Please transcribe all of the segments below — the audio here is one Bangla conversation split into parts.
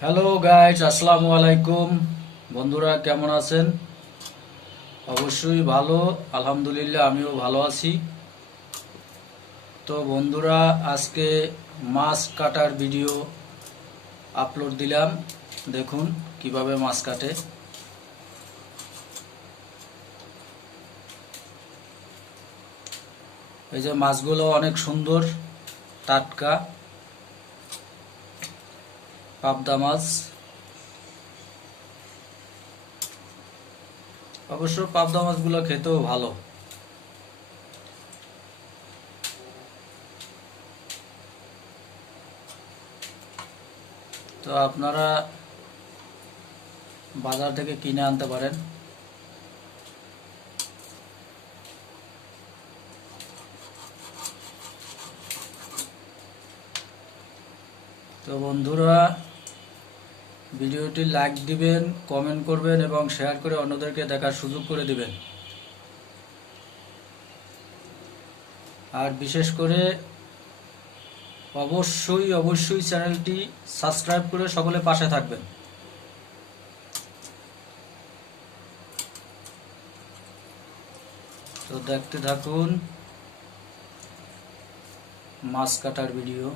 হ্যালো গাইজ আসসালামু আলাইকুম। বন্ধুরা, কেমন আছেন? অবশ্যই ভালো, আলহামদুলিল্লাহ, আমিও ভালো আছি। তো বন্ধুরা, আজকে মাছ কাটার ভিডিও আপলোড দিলাম। দেখুন কীভাবে মাছ কাটে। এই যে মাছগুলো অনেক সুন্দর, টাটকা। পাবদা মাছ অবশ্য পাবদা মাছগুলো খেতেও ভালো। তো আপনারা বাজার থেকে কিনে আনতে পারেন। তো বন্ধুরা, ভিডিওটি লাইক দিবেন কমেন্ট করবেন এবং শেয়ার করে অন্যদেরকে দেখার সুযোগ করে দিবেন। আর বিশেষ করে অবশ্যই অবশ্যই চ্যানেলটি সাবস্ক্রাইব করে সকলে পাশে থাকবেন। তো দেখতে থাকুন, মাছ কাটার ভিডিও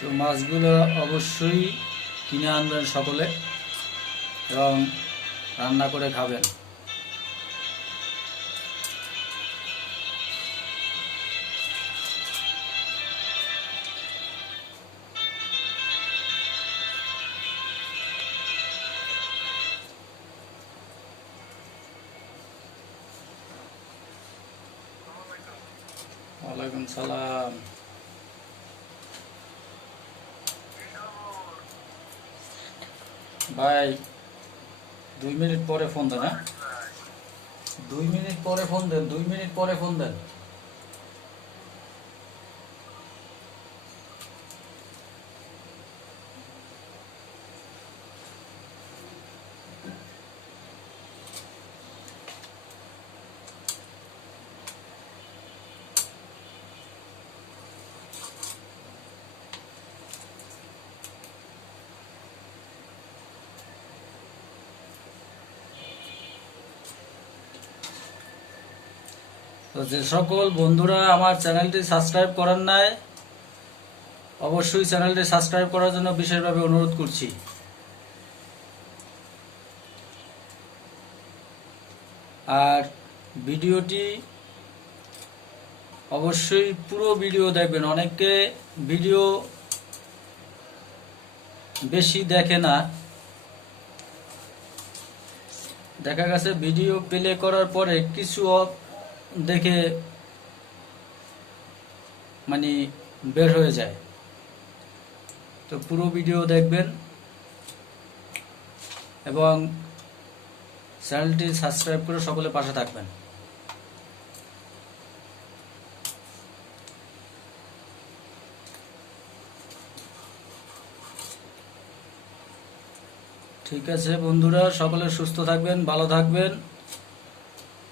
তো মাছগুলো অবশ্যই কিনে আনবেন সকলে এবং রান্না করে খাবেন। ওয়ালাইকুম সালাম। ভাই, দুই মিনিট পরে ফোন দেন হ্যাঁ? দুই মিনিট পরে ফোন দেন, দুই মিনিট পরে ফোন দেন। তো যে সকল বন্ধুরা আমার চ্যানেলটি সাবস্ক্রাইব করেন নাই, অবশ্যই চ্যানেলটি সাবস্ক্রাইব করার জন্য বিশেষভাবে অনুরোধ করছি। আর ভিডিওটি অবশ্যই পুরো ভিডিও দেখবেন, অনেকে ভিডিও বেশি দেখে না। দেখা গেছে ভিডিও প্লে করার পরে কিছু দেখে মানে বের হয়ে যায়। তো পুরো ভিডিও দেখবেন এবং চ্যানেলটি সাবস্ক্রাইব করে সকলে পাশে থাকবেন। ঠিক আছে বন্ধুরা, সকলে সুস্থ থাকবেন, ভালো থাকবেন।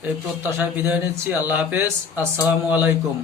এই প্রত্যাশায় বিদায় নিচ্ছি। আল্লাহ হাফেজ। আসসালামু আলাইকুম।